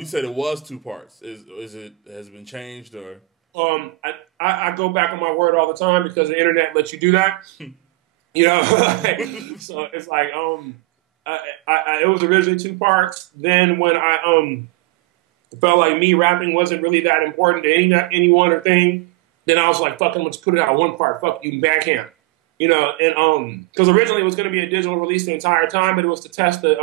You said it was 2 parts. Is it has it been changed or? I go back on my word all the time because the internet lets you do that. You know, so it's like it was originally 2 parts. Then when I felt like me rapping wasn't really that important to anyone or thing, then I was like, fucking, let's put it out 1 part. Fuck you, Bandcamp. You know, and because originally it was going to be a digital release the entire time, but it was to test the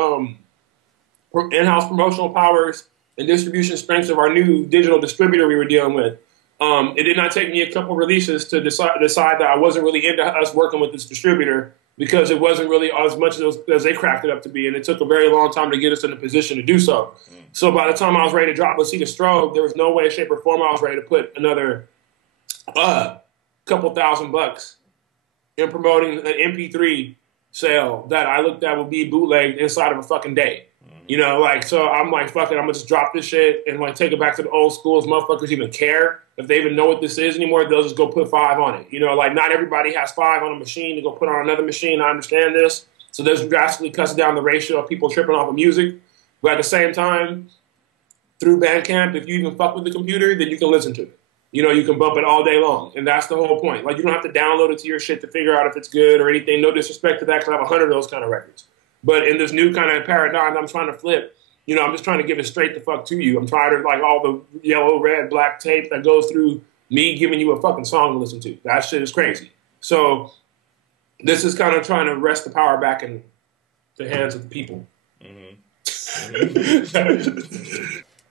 in-house promotional powers and distribution strengths of our new digital distributor we were dealing with. It did not take me a couple releases to decide that I wasn't really into us working with this distributor because it wasn't really as much as they cracked it up to be, and it took a very long time to get us in a position to do so. So by the time I was ready to drop with Cita Strobe, there was no way, shape, or form I was ready to put another couple $1,000 in promoting an MP3 sale that I looked at would be bootlegged inside of a fucking day. You know, like, so I'm like, fuck it, I'm gonna just drop this shit and like take it back to the old school. If motherfuckers even care, if they even know what this is anymore, they'll just go put 5 on it. You know, like not everybody has 5 on a machine to go put on another machine. I understand this. So this drastically cuts down the ratio of people tripping off of music. But at the same time, through Bandcamp, if you even fuck with the computer, then you can listen to it. You know, you can bump it all day long. And that's the whole point. Like, you don't have to download it to your shit to figure out if it's good or anything. No disrespect to that, because I have 100 of those kind of records. But in this new kind of paradigm I'm trying to flip, you know, I'm just trying to give it straight the fuck to you. I'm tired of, like, all the yellow, red, black tape that goes through me giving you a fucking song to listen to. That shit is crazy. So this is kind of trying to wrest the power back in the hands of the people.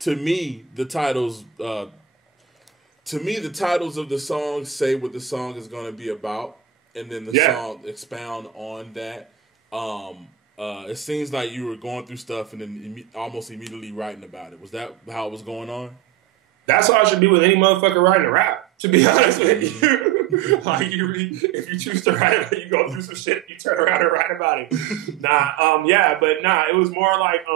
To me, the titles of the songs say what the song is going to be about, and then the song expound on that. It seems like you were going through stuff and then almost immediately writing about it. Was that how it was going on? That's how it should be with any motherfucker writing a rap, to be honest with you. Like, if you choose to write it, you go through some shit, you turn around and write about it. It was more like,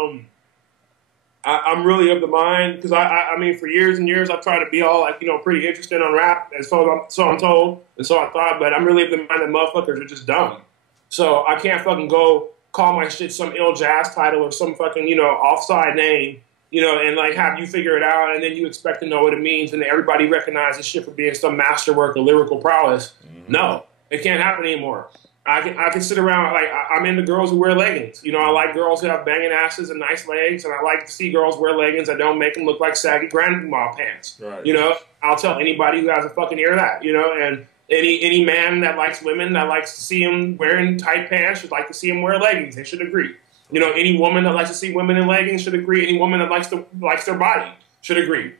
I'm really of the mind, because I mean, for years and years, I've tried to be all, like, you know, pretty interested on rap, and so I'm told, and so I thought, but I'm really of the mind that motherfuckers are just dumb. So I can't fucking go call my shit some ill jazz title or some fucking, you know, offside name, you know, and like have you figure it out, and then you expect to know what it means, and everybody recognizes shit for being some masterwork of lyrical prowess. No, it can't happen anymore. I can sit around, like, I'm into girls who wear leggings. You know, I like girls who have banging asses and nice legs, and I like to see girls wear leggings that don't make them look like saggy grandma pants. Right. You know, I'll tell anybody who has a fucking ear that, you know, and any man that likes women, that likes to see them wearing tight pants, should like to see them wear leggings. They should agree. You know, any woman that likes to see women in leggings should agree. Any woman that likes their body should agree.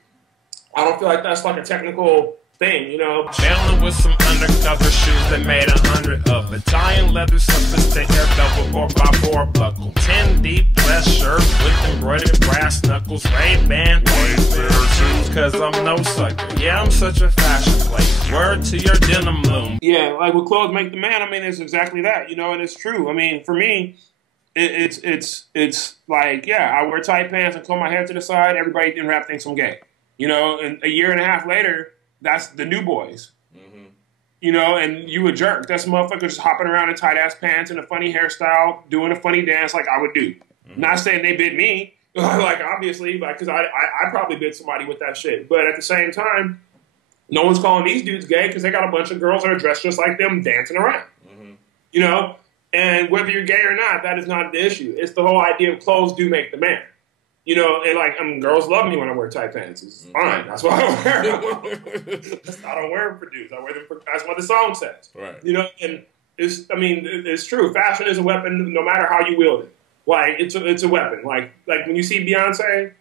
I don't feel like that's like a technical thing, you know. Chilling with some undercover shoes that made 100 of Italian leather surface to air double 4x4 buckle. 10 deep dress shirt with embroidered brass knuckles. Ray-Ban white pair of shoes, cause I'm no sucker. Yeah, I'm such a fashion plate. Word to your denim loom. Yeah, like with clothes make the man, I mean, it's exactly that, you know, and it's true. I mean, for me, it's like, yeah, I wear tight pants and comb my hair to the side. Everybody in rap thinks I'm gay. You know, and a year and a half later, that's the new boys. You know, and you a jerk. That's motherfuckers just hopping around in tight-ass pants and a funny hairstyle, doing a funny dance like I would do. Not saying they bit me, like, obviously, like, because I probably bit somebody with that shit. But at the same time, no one's calling these dudes gay because they got a bunch of girls that are dressed just like them dancing around. You know? And whether you're gay or not, that is not the issue. It's the whole idea of clothes do make the man. You know, and like, I mean, girls love me when I wear tight pants. It's fine. That's why I wear them. I don't wear them for dudes. I wear them for, that's what the song says. Right. You know, and it's true. Fashion is a weapon no matter how you wield it. Like, it's a weapon. Like when you see Beyonce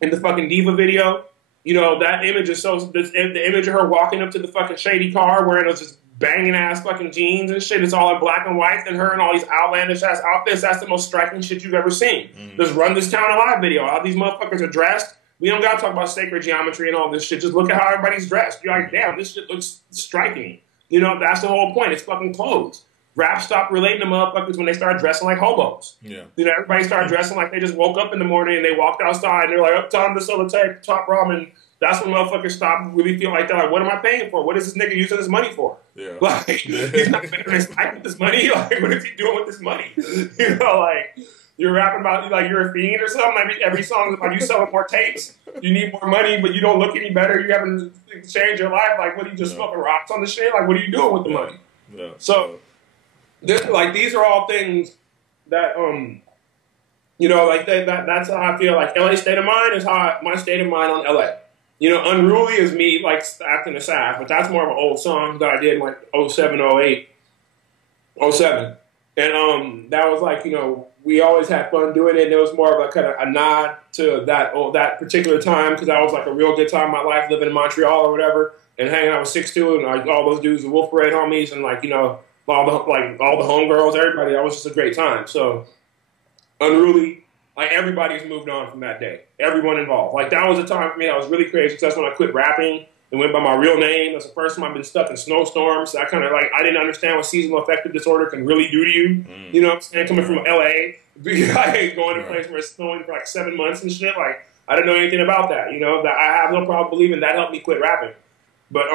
in the fucking Diva video, you know, that image is so, the image of her walking up to the fucking shady car wearing those just banging ass fucking jeans and shit. It's all in black and white, and her and all these outlandish ass outfits. That's the most striking shit you've ever seen. Just Run This Town Alive video. All these motherfuckers are dressed. We don't gotta talk about sacred geometry and all this shit. Just look at how everybody's dressed. You're like, damn, this shit looks striking. You know, that's the whole point. It's fucking clothes. Rap stopped relating to motherfuckers when they started dressing like hobos. Yeah. You know, everybody started dressing like they just woke up in the morning and they walked outside and they're like, oh, time to sell the tape, top ramen. That's when motherfuckers stop really feeling like that. Like, what am I paying for? What is this nigga using his money for? Yeah. Like, he's not going to recycle this money. Like, what is he doing with this money? You know, like, You're rapping about like you're a fiend or something. Every song is about you selling more tapes. You need more money, but you don't look any better. You haven't changed your life. Like, what are you just smoking rocks on the shit? Like, what are you doing with the money? Yeah. So, like, these are all things that you know, like that's how I feel. Like LA State of Mind is how my state of mind on LA. You know, Unruly is me like acting a sad, but that's more of an old song that I did in like 07, 08, 07. And that was like, you know, we always had fun doing it. And it was more of a kind of a nod to that particular time because that was like a real good time in my life living in Montreal or whatever and hanging out with 6'2" and like all those dudes, the Wolf Parade homies and like, you know, all the homegirls, everybody. That was just a great time. So Unruly, like everybody's moved on from that day. Everyone involved. Like that was a time for me that was really crazy because that's when I quit rapping and went by my real name. That's the first time I've been stuck in snowstorms. I kind of like, I didn't understand what seasonal affective disorder can really do to you. You know what I'm saying? Coming from LA, going to a place where it's snowing for like 7 months and shit. Like, I didn't know anything about that. You know, that I have no problem believing that helped me quit rapping. But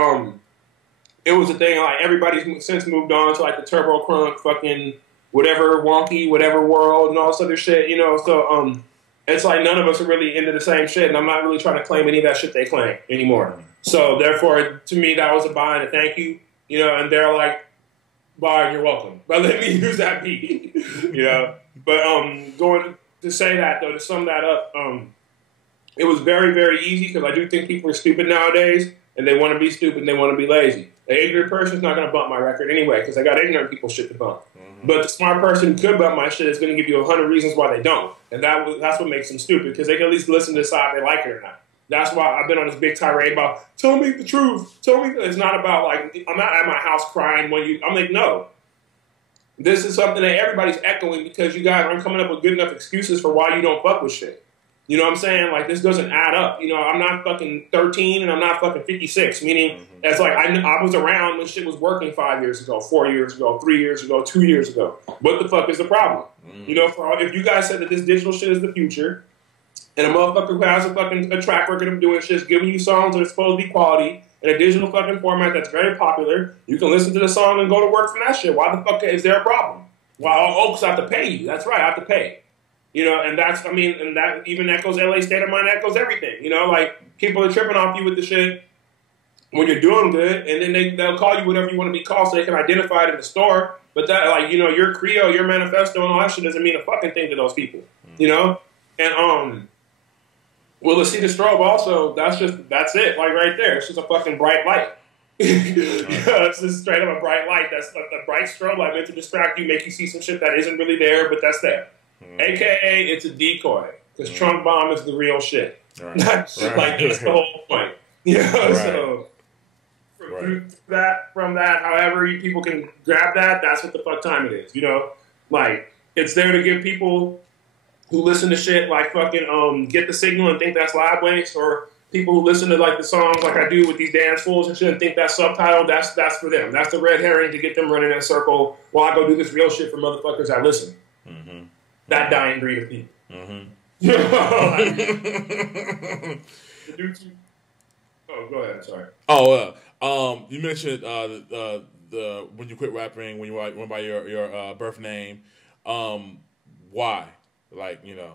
it was a thing, like everybody's since moved on to like the Turbo Crunk, fucking whatever wonky, whatever world and all this other shit, you know. So it's like none of us are really into the same shit, and I'm not really trying to claim any of that shit they claim anymore. So therefore, to me, that was a buy and a thank you, you know. And they're like, "Bye, you're welcome." But let me use that beat, you know. But going to say that though, to sum that up, it was very, very easy because I do think people are stupid nowadays, and they want to be stupid and they want to be lazy. The ignorant person's not going to bump my record anyway because I got ignorant people shit to bump. But the smart person who could bump my shit is going to give you 100 reasons why they don't. And that's what makes them stupid because they can at least listen to decide if they like it or not. That's why I've been on this big tirade about, tell me the truth. Tell me. It's not about like, I'm not at my house crying when I'm like, no. This is something that everybody's echoing because you guys aren't coming up with good enough excuses for why you don't fuck with shit. You know what I'm saying? Like, this doesn't add up. You know, I'm not fucking 13 and I'm not fucking 56, meaning it's like I was around when shit was working 5 years ago, 4 years ago, 3 years ago, 2 years ago. What the fuck is the problem? You know, if you guys said that this digital shit is the future and a motherfucker who has a track record of doing shit is giving you songs that are supposed to be quality in a digital fucking format that's very popular, you can listen to the song and go to work from that shit. Why the fuck is there a problem? Well, because I have to pay you. That's right, I have to pay. You know, and that's, I mean, and that even echoes LA State of Mind, echoes everything. You know, like, people are tripping off you with the shit when you're doing good, and then they'll call you whatever you want to be called so they can identify it in the store. But that, like, you know, your Creole, your manifesto, and all that shit doesn't mean a fucking thing to those people. You know? And, well, the Cita Strobe also, that's it, like, right there. It's just a fucking bright light. It's just straight up a bright light. That's like a bright strobe light meant to distract you, make you see some shit that isn't really there, but that's there. AKA, it's a decoy because Trunk Bomb is the real shit. Like that's the whole point. You know, so from that, however people can grab that, that's what the fuck time it is. You know, like it's there to give people who listen to shit like fucking get the signal and think that's LabWaste, or people who listen to like the songs like I do with these dance fools and shit and think that's Subtitle. That's for them. That's the red herring to get them running in a circle while I go do this real shit for motherfuckers that listen. That dying breed of people. You know, oh, go ahead. Sorry. Oh, you mentioned the when you quit rapping, when you went by your birth name. Why? Like, you know,